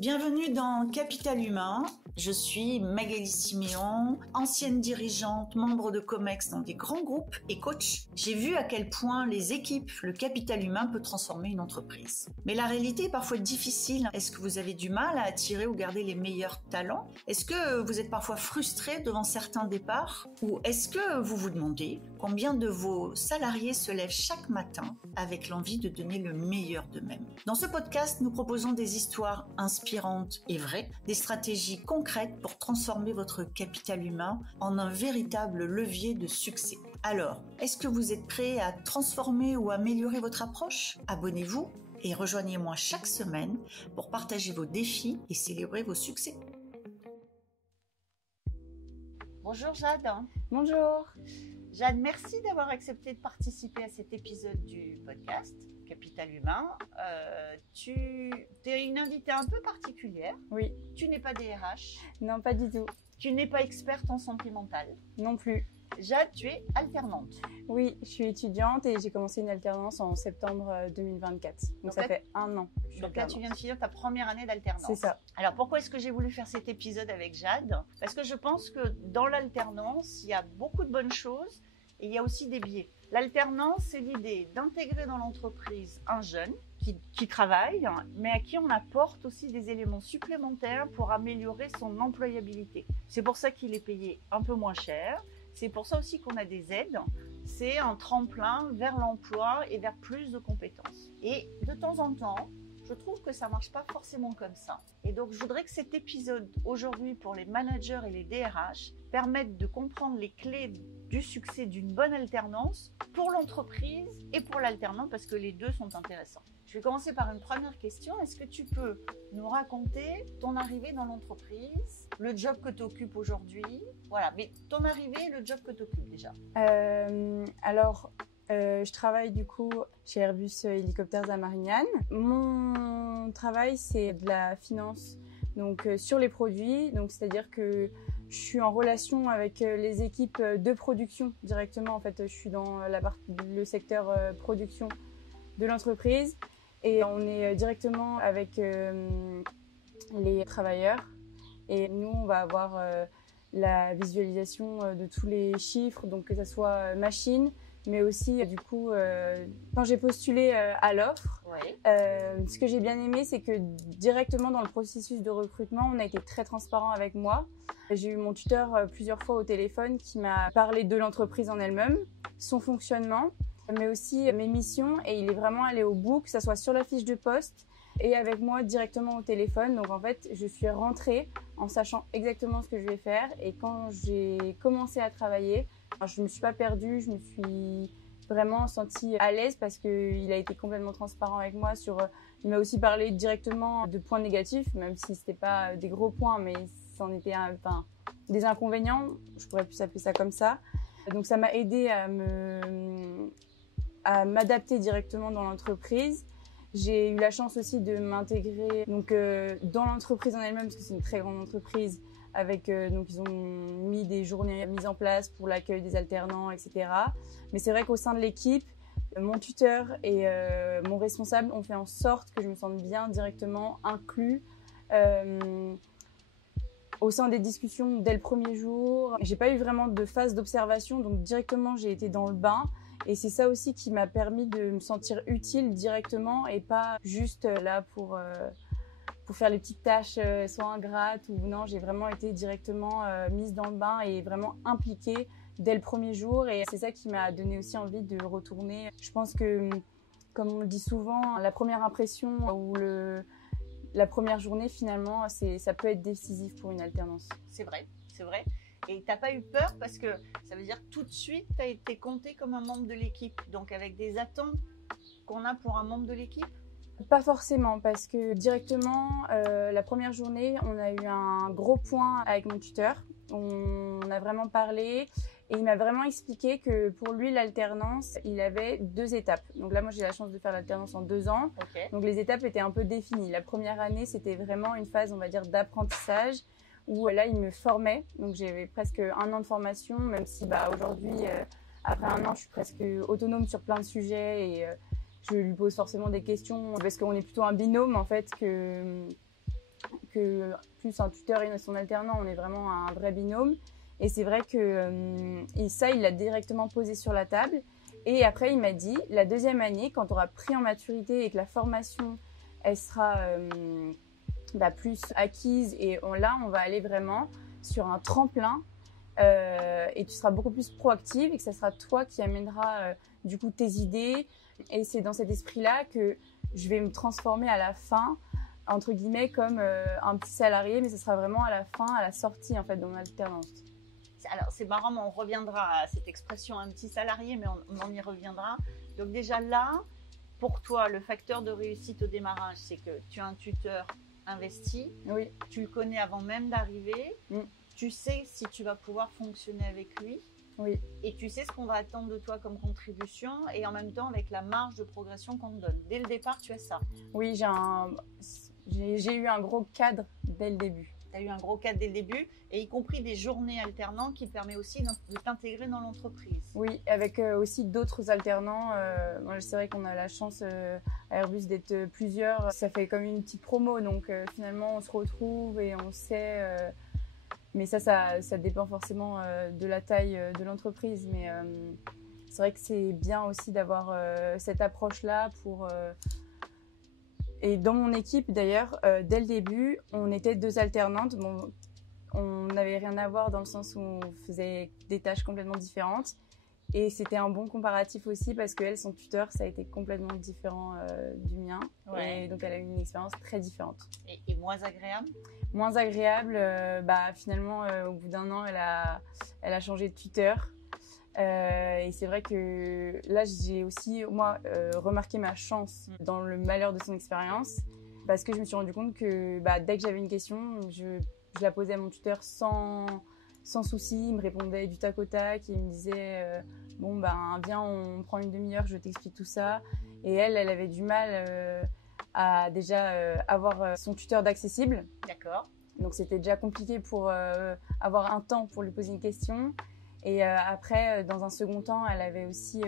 Bienvenue dans Capital Humain. Je suis Magali Siméon, ancienne dirigeante, membre de Comex dans des grands groupes et coach. J'ai vu à quel point les équipes, le capital humain peut transformer une entreprise. Mais la réalité est parfois difficile. Est-ce que vous avez du mal à attirer ou garder les meilleurs talents? Est-ce que vous êtes parfois frustré devant certains départs? Ou est-ce que vous vous demandez combien de vos salariés se lèvent chaque matin avec l'envie de donner le meilleur d'eux-mêmes? Dans ce podcast, nous proposons des histoires inspirantes et vraies, des stratégies concrètes pour transformer votre capital humain en un véritable levier de succès. Alors, est-ce que vous êtes prêt à transformer ou améliorer votre approche? Abonnez-vous et rejoignez-moi chaque semaine pour partager vos défis et célébrer vos succès. Bonjour Jade. Bonjour. Jade, merci d'avoir accepté de participer à cet épisode du podcast Capital Humain. Tu es une invitée un peu particulière. Oui. Tu n'es pas DRH. Non, pas du tout. Tu n'es pas experte en santé mentale. Non plus. Jade, tu es alternante. Oui, je suis étudiante et j'ai commencé une alternance en septembre 2024. Donc ça fait un an. Donc là, tu viens de finir ta première année d'alternance. C'est ça. Alors pourquoi est-ce que j'ai voulu faire cet épisode avec Jade? Parce que je pense que dans l'alternance, il y a beaucoup de bonnes choses et il y a aussi des biais. L'alternance, c'est l'idée d'intégrer dans l'entreprise un jeune qui travaille, mais à qui on apporte aussi des éléments supplémentaires pour améliorer son employabilité. C'est pour ça qu'il est payé un peu moins cher. C'est pour ça aussi qu'on a des aides. C'est un tremplin vers l'emploi et vers plus de compétences. Et de temps en temps, je trouve que ça ne marche pas forcément comme ça. Et donc, je voudrais que cet épisode aujourd'hui pour les managers et les DRH permette de comprendre les clés du succès d'une bonne alternance pour l'entreprise et pour l'alternant parce que les deux sont intéressants. Je vais commencer par une première question. Est-ce que tu peux nous raconter ton arrivée dans l'entreprise, le job que tu occupes aujourd'hui? Voilà, mais ton arrivée et le job que tu occupes déjà. Je travaille du coup chez Airbus Hélicoptères à Marignane. Mon travail, c'est de la finance donc, sur les produits. Donc, c'est-à-dire que je suis en relation avec les équipes de production directement. En fait, je suis dans le secteur production de l'entreprise. Et on est directement avec les travailleurs. Et nous, on va avoir la visualisation de tous les chiffres, donc que ce soit machine, mais aussi du coup, quand j'ai postulé à l'offre, ce que j'ai bien aimé, c'est que directement dans le processus de recrutement, on a été très transparent avec moi. J'ai eu mon tuteur plusieurs fois au téléphone qui m'a parlé de l'entreprise en elle-même, son fonctionnement, mais aussi mes missions, et il est vraiment allé au bout, que ça soit sur la fiche de poste et avec moi directement au téléphone. Donc en fait, je suis rentrée en sachant exactement ce que je vais faire, et quand j'ai commencé à travailler, je ne me suis pas perdue, je me suis vraiment sentie à l'aise parce qu'il a été complètement transparent avec moi il m'a aussi parlé directement de points négatifs, même si ce n'était pas des gros points, mais c'en était des inconvénients, je pourrais plus appeler ça comme ça. Donc ça m'a aidée à m'adapter directement dans l'entreprise. J'ai eu la chance aussi de m'intégrer dans l'entreprise en elle-même, parce que c'est une très grande entreprise. Donc ils ont mis des journées mises en place pour l'accueil des alternants, etc. Mais c'est vrai qu'au sein de l'équipe, mon tuteur et mon responsable ont fait en sorte que je me sente bien directement inclus au sein des discussions dès le premier jour. J'ai pas eu vraiment de phase d'observation, donc directement j'ai été dans le bain. Et c'est ça aussi qui m'a permis de me sentir utile directement et pas juste là pour faire les petites tâches soit ingrates ou non. J'ai vraiment été directement mise dans le bain et vraiment impliquée dès le premier jour. Et c'est ça qui m'a donné aussi envie de retourner. Je pense que, comme on le dit souvent, la première impression ou la première journée, finalement, ça peut être décisif pour une alternance. C'est vrai, c'est vrai. Et t'as pas eu peur parce que ça veut dire que tout de suite, tu as été compté comme un membre de l'équipe, donc avec des attentes qu'on a pour un membre de l'équipe? Pas forcément, parce que directement, la première journée, on a eu un gros point avec mon tuteur. On a vraiment parlé et il m'a vraiment expliqué que pour lui, l'alternance, il avait 2 étapes. Donc là, moi, j'ai la chance de faire l'alternance en 2 ans. Okay. Donc les étapes étaient un peu définies. La première année, c'était vraiment une phase, on va dire, d'apprentissage, où là, il me formait. Donc j'avais presque 1 an de formation, même si aujourd'hui, après 1 an, je suis presque autonome sur plein de sujets et je lui pose forcément des questions parce qu'on est plutôt un binôme en fait que plus un tuteur et son alternant, on est vraiment un vrai binôme. Et c'est vrai que ça, il l'a directement posé sur la table. Et après, il m'a dit, la deuxième année, quand tu auras pris en maturité et que la formation, elle sera plus acquise, et là, on va aller vraiment sur un tremplin, et tu seras beaucoup plus proactive, et que ça sera toi qui amèneras du coup tes idées. Et c'est dans cet esprit-là que je vais me transformer à la fin, entre guillemets, comme un petit salarié, mais ce sera vraiment à la fin, à la sortie en fait de mon alternance. Alors c'est marrant, mais on reviendra à cette expression un petit salarié, mais on en y reviendra. Donc déjà là, pour toi, le facteur de réussite au démarrage, c'est que tu as un tuteur investi, oui. Tu le connais avant même d'arriver, tu sais si tu vas pouvoir fonctionner avec lui, oui. Et tu sais ce qu'on va attendre de toi comme contribution, et en même temps avec la marge de progression qu'on te donne. Dès le départ, tu as ça. Oui, j'ai eu un gros cadre dès le début. Tu as eu un gros cadre dès le début, et y compris des journées alternantes qui permet aussi de t'intégrer dans l'entreprise. Oui, avec aussi d'autres alternants. Moi, c'est vrai qu'on a la chance à Airbus d'être plusieurs. Ça fait comme une petite promo, donc finalement, on se retrouve et on sait. Mais ça dépend forcément de la taille de l'entreprise. Mais c'est vrai que c'est bien aussi d'avoir cette approche-là pour... Et dans mon équipe, d'ailleurs, dès le début, on était 2 alternantes. Bon, on n'avait rien à voir dans le sens où on faisait des tâches complètement différentes. Et c'était un bon comparatif aussi parce qu'elle, son tuteur, ça a été complètement différent du mien. Ouais. Et donc, elle a eu une expérience très différente. Et moins agréable ? Moins agréable. Finalement, au bout d'1 an, elle a changé de tuteur. Et c'est vrai que là, j'ai aussi, moi, remarqué ma chance dans le malheur de son expérience, parce que je me suis rendu compte que dès que j'avais une question, je la posais à mon tuteur sans souci. Il me répondait du tac au tac, et il me disait viens, on prend une demi-heure, je t'explique tout ça. Et elle avait du mal à déjà avoir son tuteur d'accessible. D'accord. Donc c'était déjà compliqué pour avoir un temps pour lui poser une question. Et après, dans un second temps, elle avait aussi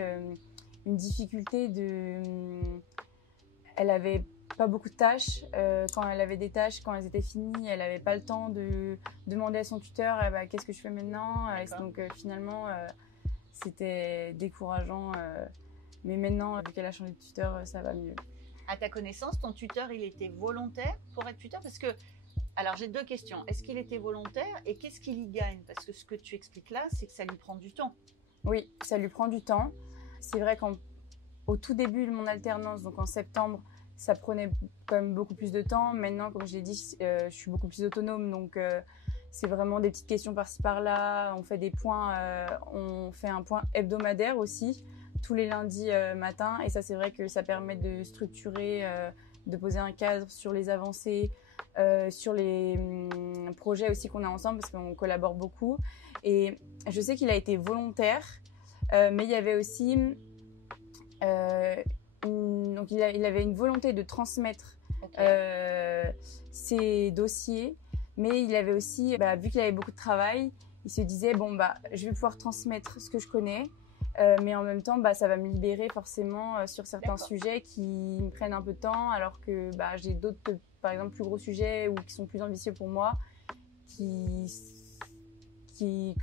une difficulté elle avait pas beaucoup de tâches. Quand elle avait des tâches, quand elles étaient finies, elle n'avait pas le temps de demander à son tuteur qu'est-ce que je fais maintenant. Donc finalement, c'était décourageant. Mais maintenant, vu qu'elle a changé de tuteur, ça va mieux. À ta connaissance, ton tuteur, il était volontaire pour être tuteur ? Parce que, alors j'ai 2 questions. Est-ce qu'il était volontaire et qu'est-ce qu'il y gagne ? Parce que ce que tu expliques là, c'est que ça lui prend du temps. Oui, ça lui prend du temps. C'est vrai qu'au tout début de mon alternance, donc en septembre, ça prenait quand même beaucoup plus de temps. Maintenant, comme je l'ai dit, je suis beaucoup plus autonome. Donc, c'est vraiment des petites questions par-ci par-là. On fait des points. On fait un point hebdomadaire aussi, tous les lundis matin. Et ça, c'est vrai que ça permet de structurer, de poser un cadre sur les avancées, sur les projets aussi qu'on a ensemble, parce qu'on collabore beaucoup. Et je sais qu'il a été volontaire, mais il y avait aussi... donc il avait une volonté de transmettre ses dossiers, mais il avait aussi, vu qu'il avait beaucoup de travail, il se disait je vais pouvoir transmettre ce que je connais, mais en même temps ça va me libérer forcément sur certains sujets qui me prennent un peu de temps, alors que j'ai d'autres, par exemple plus gros sujets ou qui sont plus ambitieux pour moi,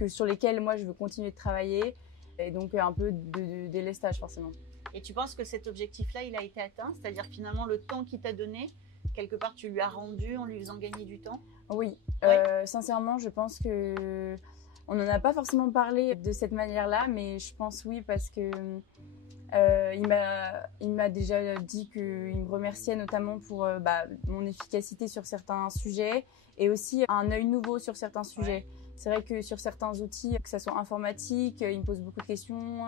sur lesquels moi je veux continuer de travailler, et donc un peu de délestage forcément. Et tu penses que cet objectif-là, il a été atteint ? C'est-à-dire finalement le temps qu'il t'a donné, quelque part tu lui as rendu en lui faisant gagner du temps ? Oui, sincèrement, je pense que on n'en a pas forcément parlé de cette manière-là, mais je pense oui, parce que il m'a déjà dit qu'il me remerciait notamment pour mon efficacité sur certains sujets, et aussi un œil nouveau sur certains sujets. Ouais. C'est vrai que sur certains outils, que ça soit informatique, il me pose beaucoup de questions.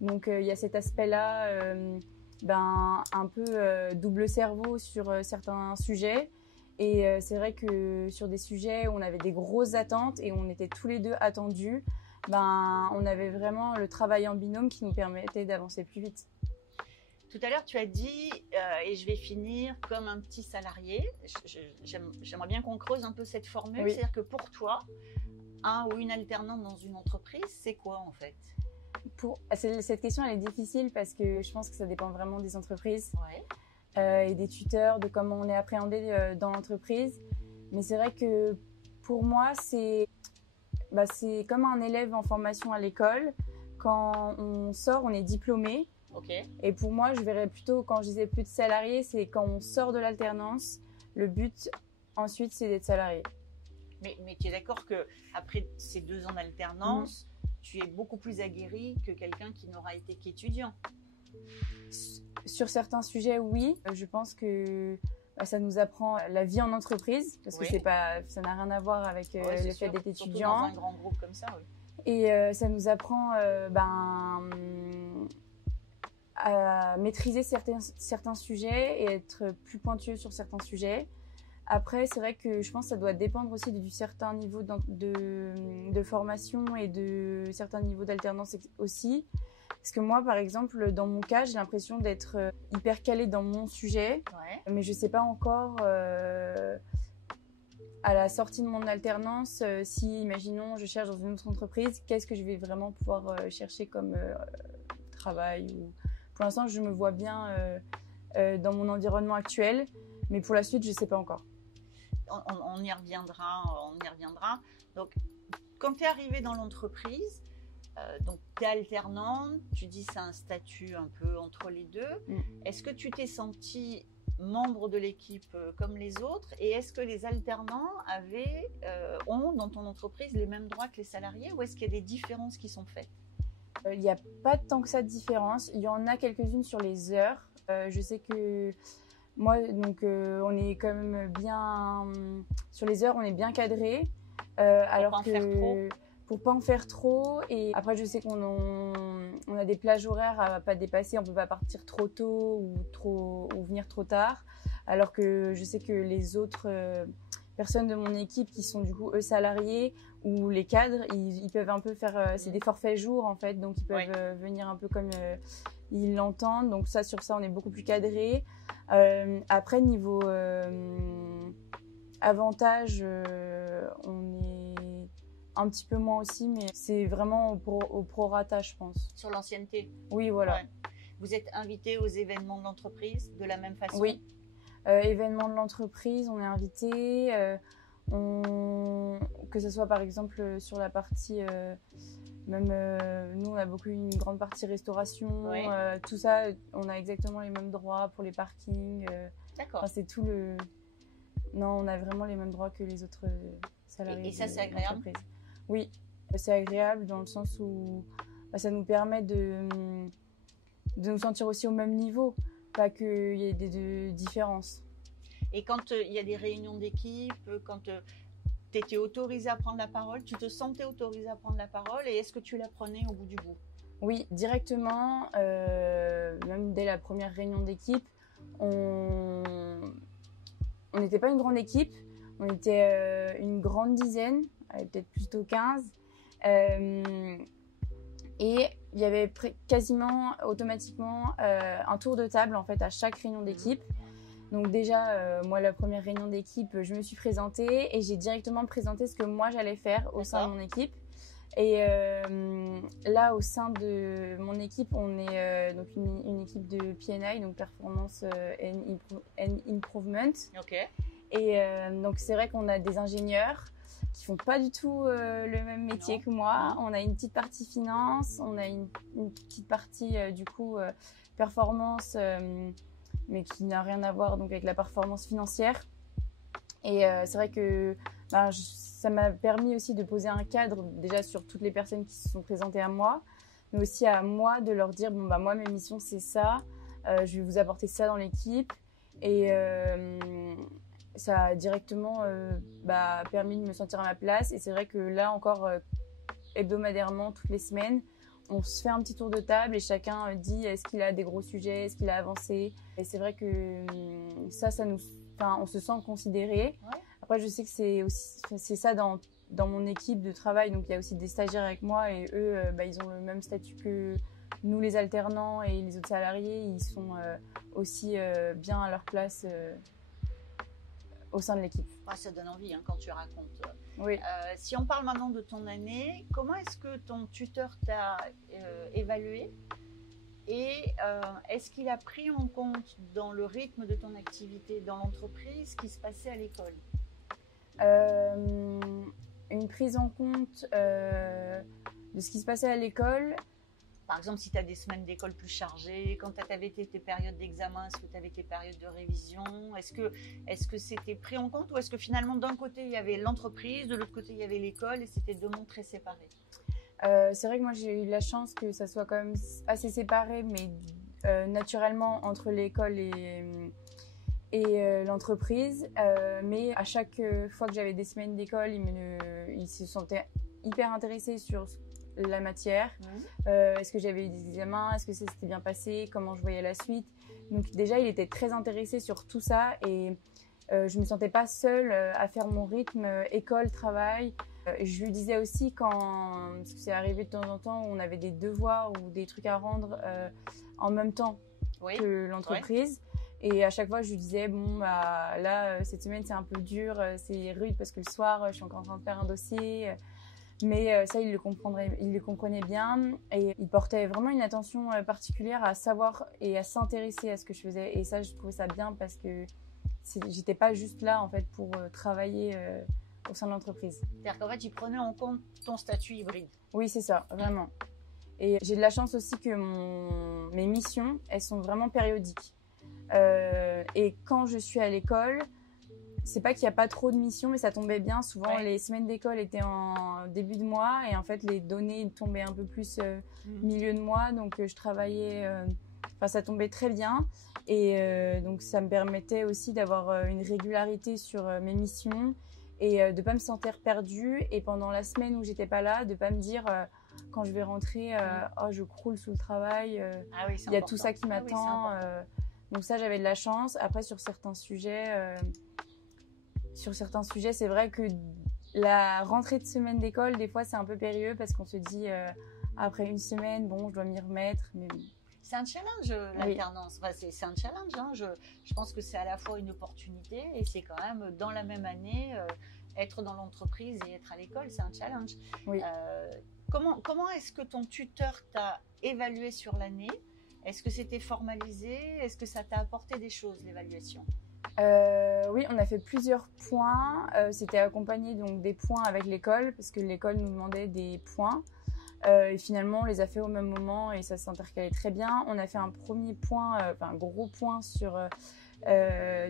Donc il y a cet aspect-là, un peu double cerveau sur certains sujets. Et c'est vrai que sur des sujets où on avait des grosses attentes et on était tous les 2 attendus, on avait vraiment le travail en binôme qui nous permettait d'avancer plus vite. Tout à l'heure, tu as dit, et je vais finir comme un petit salarié. J'aimerais bien qu'on creuse un peu cette formule. Oui. C'est-à-dire que pour toi, un ou une alternante dans une entreprise, c'est quoi en fait ? Cette question, elle est difficile parce que je pense que ça dépend vraiment des entreprises, et des tuteurs, de comment on est appréhendé dans l'entreprise. Mais c'est vrai que pour moi, c'est comme un élève en formation à l'école. Quand on sort, on est diplômé. Ok. Et pour moi, je verrais plutôt, quand je disais plus de salariés, c'est quand on sort de l'alternance, le but ensuite, c'est d'être salarié. Mais tu es d'accord qu'après ces 2 ans d'alternance, tu es beaucoup plus aguerri que quelqu'un qui n'aura été qu'étudiant. Sur certains sujets, oui. Je pense que ça nous apprend la vie en entreprise, parce que ça n'a rien à voir avec le fait d'être étudiant. Surtout dans un grand groupe comme ça, oui. Et ça nous apprend à maîtriser certains sujets et être plus pointueux sur certains sujets. Après, c'est vrai que je pense que ça doit dépendre aussi du certain niveau de formation et de certains niveaux d'alternance aussi. Parce que moi, par exemple, dans mon cas, j'ai l'impression d'être hyper calée dans mon sujet, mais je ne sais pas encore, à la sortie de mon alternance, si, imaginons, je cherche dans une autre entreprise, qu'est-ce que je vais vraiment pouvoir chercher comme travail ou... Pour l'instant, je me vois bien dans mon environnement actuel, mais pour la suite, je ne sais pas encore. On y reviendra. Donc, quand tu es arrivé dans l'entreprise, donc tu es alternante, tu dis c'est un statut un peu entre les deux. Est-ce que tu t'es senti membre de l'équipe comme les autres, et est-ce que les alternants ont dans ton entreprise les mêmes droits que les salariés, ou est-ce qu'il y a des différences qui sont faites? Il n'y a pas tant que ça de différence. Il y en a quelques-unes sur les heures. Je sais que moi, donc, on est quand même bien... Sur les heures, on est bien cadré. Alors que pour pas en faire trop. Et après, je sais qu'on a des plages horaires à pas dépasser. On peut pas partir trop tôt ou venir trop tard. Alors que je sais que les autres personnes de mon équipe qui sont du coup eux salariés ou les cadres, ils peuvent un peu faire... c'est des forfaits jours en fait. Donc ils peuvent venir un peu comme ils l'entendent. Donc sur ça, on est beaucoup plus cadré. Après, niveau avantage, on est un petit peu moins aussi, mais c'est vraiment au prorata, je pense. Sur l'ancienneté? Oui, voilà. Ouais. Vous êtes invité aux événements de l'entreprise de la même façon? Oui. Événements de l'entreprise, on est invité. Que ce soit par exemple sur la partie... Même nous, on a une grande partie restauration. Tout ça, on a exactement les mêmes droits pour les parkings. D'accord. Enfin, c'est tout le... Non, on a vraiment les mêmes droits que les autres salariés. Et ça, c'est agréable? Oui, c'est agréable dans le sens où ça nous permet de nous sentir aussi au même niveau, pas qu'il y ait des différences. Et quand il y a des réunions d'équipe, quand tu étais autorisée à prendre la parole, tu te sentais autorisée à prendre la parole, et est-ce que tu la prenais au bout du bout? Oui, directement, même dès la première réunion d'équipe, on n'était pas une grande équipe, on était une grande dizaine, peut-être plutôt 15. Et il y avait quasiment automatiquement un tour de table en fait à chaque réunion d'équipe. Donc déjà, moi, la première réunion d'équipe, je me suis présentée et j'ai directement présenté ce que moi j'allais faire au sein de mon équipe. Et là, au sein de mon équipe, on est donc une équipe de P&I, donc Performance and Improvement. Et donc c'est vrai qu'on a des ingénieurs qui font pas du tout le même métier que moi. On a une petite partie finance, on a une petite partie du coup performance, mais qui n'a rien à voir donc avec la performance financière. Et c'est vrai que ça m'a permis aussi de poser un cadre déjà sur toutes les personnes qui se sont présentées à moi, mais aussi à moi de leur dire bon moi ma mission c'est ça, je vais vous apporter ça dans l'équipe. Et ça a directement permis de me sentir à ma place. Et c'est vrai que là encore, hebdomadairement, toutes les semaines, on se fait un petit tour de table et chacun dit est-ce qu'il a des gros sujets, est-ce qu'il a avancé. Et c'est vrai que on se sent considéré. Après, je sais que c'est ça dans mon équipe de travail. Donc, il y a aussi des stagiaires avec moi et eux, ils ont le même statut que nous, les alternants et les autres salariés. Ils sont aussi bien à leur place au sein de l'équipe. Ça donne envie quand tu racontes. Oui. Si on parle maintenant de ton année, comment est-ce que ton tuteur t'a évalué, et est-ce qu'il a pris en compte dans le rythme de ton activité dans l'entreprise ce qui se passait à l'école? Une prise en compte de ce qui se passait à l'école. Par exemple, si tu as des semaines d'école plus chargées, quand tu avais tes périodes d'examen, est-ce que tu avais tes périodes de révision? Est-ce que c'était pris en compte ou est-ce que finalement, d'un côté, il y avait l'entreprise, de l'autre côté, il y avait l'école et c'était deux mondes très séparés? C'est vrai que moi, j'ai eu la chance que ça soit quand même assez séparé, mais naturellement entre l'école et l'entreprise. Mais à chaque fois que j'avais des semaines d'école, ils se sentaient hyper intéressés sur la matière. Est-ce que j'avais eu des examens? Est-ce que ça s'était bien passé? Comment je voyais la suite? Donc déjà, il était très intéressé sur tout ça et je me sentais pas seule à faire mon rythme école, travail. Je lui disais aussi parce que c'est arrivé de temps en temps où on avait des devoirs ou des trucs à rendre en même temps que l'entreprise. Et à chaque fois, je lui disais, bon, bah, là, cette semaine, c'est un peu dur, c'est rude parce que le soir, je suis encore en train de faire un dossier. Mais ça, il le comprenait bien et il portait vraiment une attention particulière à savoir et à s'intéresser à ce que je faisais. Et ça, je trouvais ça bien parce que j'étais pas juste là, en fait, pour travailler au sein de l'entreprise. C'est-à-dire qu'en fait, il prenait en compte ton statut hybride. Oui, c'est ça, vraiment. Et j'ai de la chance aussi que mes missions, elles sont vraiment périodiques. Et quand je suis à l'école, c'est pas qu'il n'y a pas trop de missions, mais ça tombait bien. Souvent, les semaines d'école étaient en début de mois et en fait, les données tombaient un peu plus milieu de mois. Donc, je travaillais, ça tombait très bien. Et donc, ça me permettait aussi d'avoir une régularité sur mes missions et de ne pas me sentir perdue. Et pendant la semaine où j'étais pas là, de ne pas me dire quand je vais rentrer, oh, je croule sous le travail, il y a tout ça qui m'attend. Donc ça, j'avais de la chance. Après, sur certains sujets, c'est vrai que la rentrée de semaine d'école, des fois, c'est un peu périlleux parce qu'on se dit, après une semaine, bon, je dois m'y remettre. Mais... C'est un challenge, l'alternance. Enfin, c'est un challenge. Hein. Je pense que c'est à la fois une opportunité et c'est quand même, dans la même année, être dans l'entreprise et être à l'école, c'est un challenge. Oui. Comment est-ce que ton tuteur t'a évalué sur l'année? Est-ce que c'était formalisé? Est-ce que ça t'a apporté des choses, l'évaluation? Oui, on a fait plusieurs points. C'était accompagné donc des points avec l'école parce que l'école nous demandait des points. Et finalement, on les a fait au même moment et ça s'intercalait très bien. On a fait un premier point, un gros point sur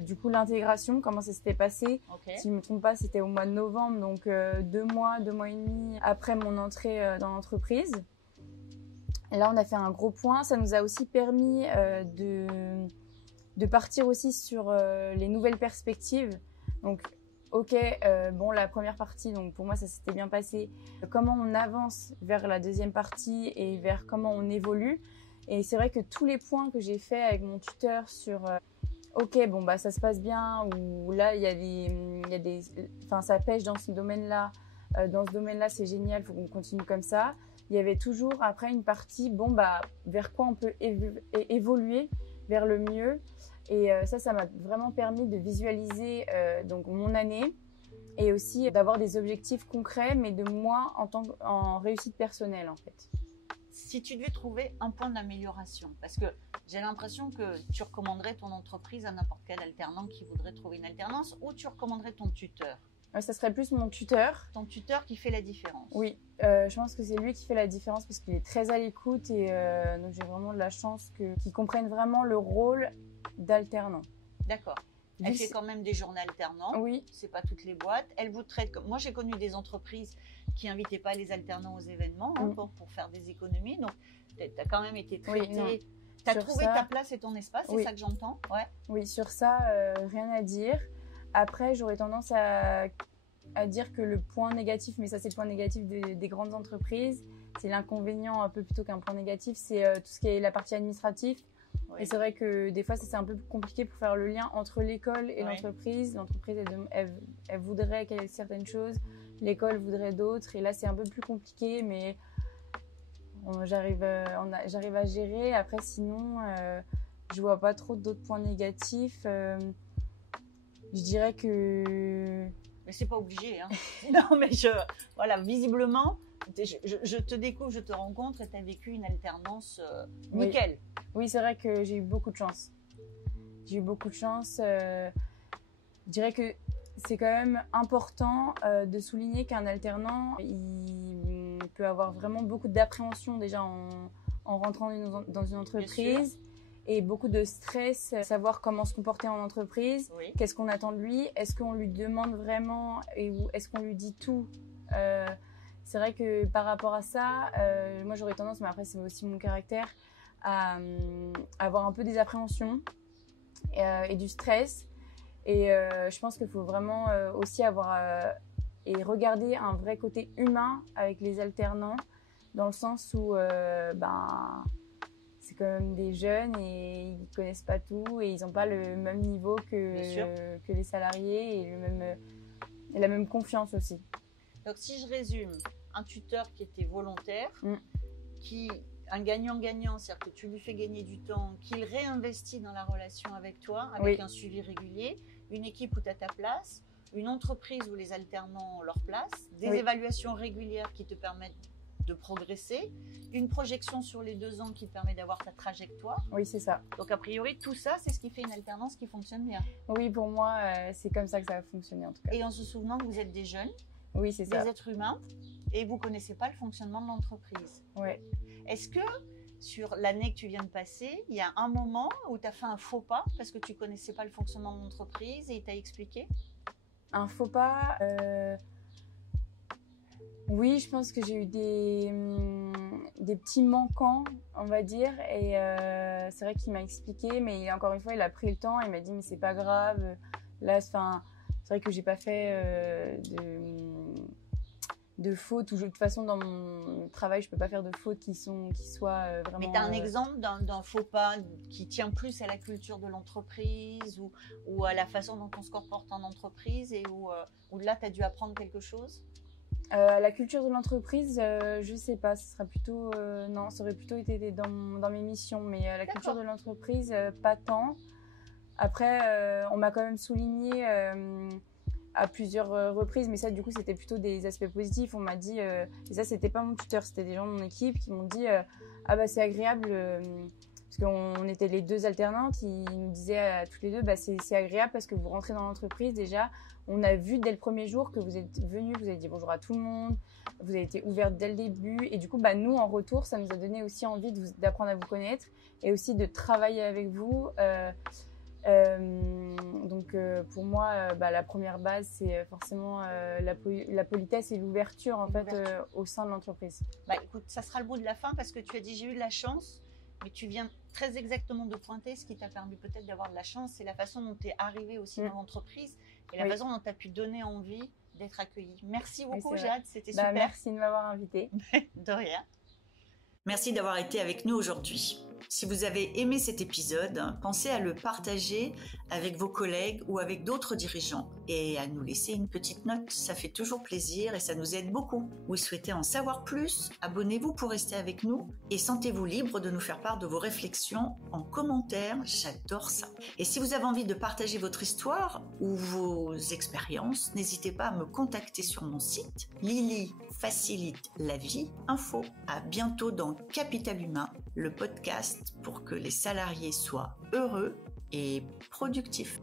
du coup l'intégration, comment ça s'était passé. Si je ne me trompe pas, c'était au mois de novembre, donc 2 mois et demi après mon entrée dans l'entreprise. Et là, on a fait un gros point. Ça nous a aussi permis de partir aussi sur les nouvelles perspectives. Donc, la première partie, donc pour moi, ça s'était bien passé. Comment on avance vers la deuxième partie et vers comment on évolue. Et c'est vrai que tous les points que j'ai faits avec mon tuteur sur ça se passe bien, ou là, ça pêche dans ce domaine-là. Dans ce domaine-là, c'est génial, il faut qu'on continue comme ça. Il y avait toujours après une partie, vers quoi on peut évoluer vers le mieux. Et ça m'a vraiment permis de visualiser donc mon année et aussi d'avoir des objectifs concrets, mais de moi en réussite personnelle en fait. Si tu devais trouver un point d'amélioration, parce que j'ai l'impression que tu recommanderais ton entreprise à n'importe quel alternant qui voudrait trouver une alternance, ou tu recommanderais ton tuteur? Ça serait plus mon tuteur. Ton tuteur qui fait la différence? Oui, je pense que c'est lui qui fait la différence parce qu'il est très à l'écoute et donc j'ai vraiment de la chance qu'il comprenne vraiment le rôle d'alternant. D'accord. Elle fait quand même des journées alternants. Oui. C'est pas toutes les boîtes. Elle vous traite comme... Moi, j'ai connu des entreprises qui n'invitaient pas les alternants aux événements pour faire des économies. Donc, tu as quand même été traitée. Oui, tu as trouvé ta place et ton espace, c'est ça que j'entends? Oui, sur ça, rien à dire. Après, j'aurais tendance à dire que le point négatif, mais ça c'est le point négatif des grandes entreprises, c'est l'inconvénient un peu plutôt qu'un point négatif, c'est tout ce qui est la partie administrative. Oui. Et c'est vrai que des fois, c'est un peu compliqué pour faire le lien entre l'école et l'entreprise. L'entreprise, elle voudrait qu'il y ait certaines choses, l'école voudrait d'autres. Et là, c'est un peu plus compliqué, mais j'arrive à gérer. Après, sinon, je vois pas trop d'autres points négatifs. Je dirais que... Mais c'est pas obligé, hein. Non, mais visiblement, je te découvre, je te rencontre et tu as vécu une alternance nickel. Oui, c'est vrai que j'ai eu beaucoup de chance. Je dirais que c'est quand même important de souligner qu'un alternant, il peut avoir vraiment beaucoup d'appréhension déjà en rentrant dans une entreprise et beaucoup de stress, savoir comment se comporter en entreprise, qu'est-ce qu'on attend de lui, est-ce qu'on lui demande vraiment et est-ce qu'on lui dit tout. C'est vrai que par rapport à ça, moi j'aurais tendance, mais après c'est aussi mon caractère, à avoir un peu des appréhensions et du stress. Et je pense qu'il faut vraiment aussi avoir et regarder un vrai côté humain avec les alternants, dans le sens où c'est quand même des jeunes et ils ne connaissent pas tout et ils n'ont pas le même niveau que les salariés et la même confiance aussi. Donc si je résume, un tuteur qui était volontaire, un gagnant-gagnant, c'est-à-dire que tu lui fais gagner du temps, qu'il réinvestit dans la relation avec toi, avec un suivi régulier, une équipe où tu as ta place, une entreprise où les alternants ont leur place, des évaluations régulières qui te permettent de progresser, une projection sur les 2 ans qui te permet d'avoir ta trajectoire. Oui, c'est ça. Donc a priori, tout ça, c'est ce qui fait une alternance qui fonctionne bien. Oui, pour moi, c'est comme ça que ça va fonctionner en tout cas. Et en se souvenant que vous êtes des jeunes, oui, c'est ça, des êtres humains, et vous ne connaissez pas le fonctionnement de l'entreprise. Ouais. Est-ce que sur l'année que tu viens de passer, il y a un moment où tu as fait un faux pas parce que tu ne connaissais pas le fonctionnement de l'entreprise et il t'a expliqué? Un faux pas oui, je pense que j'ai eu des petits manquants, on va dire, et c'est vrai qu'il m'a expliqué, mais encore une fois, il a pris le temps, il m'a dit mais c'est pas grave, là, c'est vrai que j'ai pas fait de fautes, ou de toute façon dans mon travail, je peux pas faire de fautes qui soient vraiment... Mais tu as un exemple d'un faux pas qui tient plus à la culture de l'entreprise ou à la façon dont on se comporte en entreprise et où là, tu as dû apprendre quelque chose? La culture de l'entreprise, je sais pas, ce sera plutôt non, ça aurait plutôt été dans mes missions, mais la culture de l'entreprise, pas tant. Après, on m'a quand même souligné à plusieurs reprises, mais ça du coup c'était plutôt des aspects positifs. On m'a dit, et ça c'était pas mon tuteur, c'était des gens de mon équipe qui m'ont dit ah bah c'est agréable, parce qu'on était les 2 alternantes, ils nous disaient à toutes les 2 bah c'est agréable parce que vous rentrez dans l'entreprise déjà. On a vu dès le premier jour que vous êtes venus, vous avez dit bonjour à tout le monde, vous avez été ouverte dès le début. Et du coup, nous, en retour, ça nous a donné aussi envie d'apprendre à vous connaître et aussi de travailler avec vous. Donc, pour moi, la première base, c'est forcément la politesse et l'ouverture en fait, au sein de l'entreprise. Écoute, ça sera le mot de la fin parce que tu as dit j'ai eu de la chance. Mais tu viens très exactement de pointer ce qui t'a permis peut-être d'avoir de la chance, c'est la façon dont tu es arrivé aussi dans l'entreprise et la façon dont tu as pu donner envie d'être accueillie. Merci beaucoup Jade, c'était super. Merci de m'avoir invitée. De rien. Merci d'avoir été avec nous aujourd'hui. Si vous avez aimé cet épisode, pensez à le partager avec vos collègues ou avec d'autres dirigeants et à nous laisser une petite note. Ça fait toujours plaisir et ça nous aide beaucoup. Vous souhaitez en savoir plus? Abonnez-vous pour rester avec nous et sentez-vous libre de nous faire part de vos réflexions en commentaire. J'adore ça. Et si vous avez envie de partager votre histoire ou vos expériences, n'hésitez pas à me contacter sur mon site Lily facilite la vie info. À bientôt dans Capital Humain, le podcast pour que les salariés soient heureux et productifs.